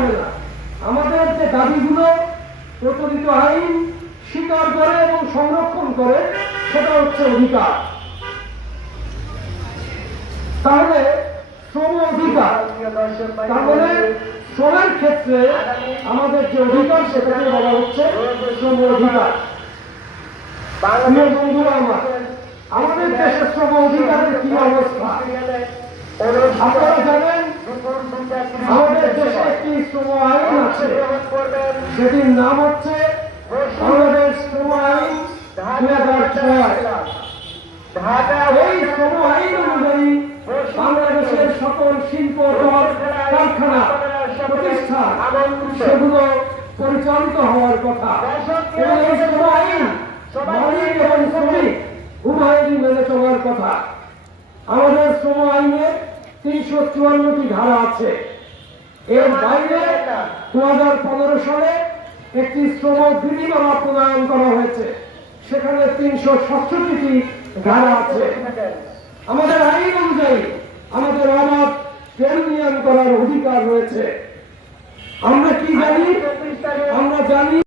যাবে না। আমাদের যে দাবিগুলো প্রচলিত আইন স্বীকার করে এবং সংরক্ষণ করে, সেটা হচ্ছে অধিকার। তাহলে শ্রম অধিকার, তার মানে শ্রমের ক্ষেত্রে আমাদের যে অধিকার, সেটাকে বলা হচ্ছে শ্রম অধিকার। প্রিয় বন্ধুরা, আমাদের দেশের শ্রম অধিকারের কি অবস্থা আপনারা জানেন। আমাদের দেশে একটি শ্রম আইন আছে, সেটির নাম হচ্ছে বাংলাদেশ শ্রম আইন 2006। এই শ্রম আইন অনুযায়ী বাংলাদেশের সকল শিল্প কারখানা প্রতিষ্ঠান সেগুলো পরিচালিত হওয়ার কথা, এবং এই শ্রম আইন মালিক এবং শ্রমিক উভয়েরই মেনে চলার কথা। আমাদের শ্রম আইনে 354টি ধারা আছে। এর বাইরে 2015 সালে একটি শ্রম বিধিমালা প্রণয়ন করা হয়েছে, সেখানে 367টি ধারা আছে। আমাদের আইন অনুযায়ী আমাদের অবাধ ট্রেড ইউনিয়ন করার অধিকার রয়েছে। আমরা কি জানি? আমরা জানি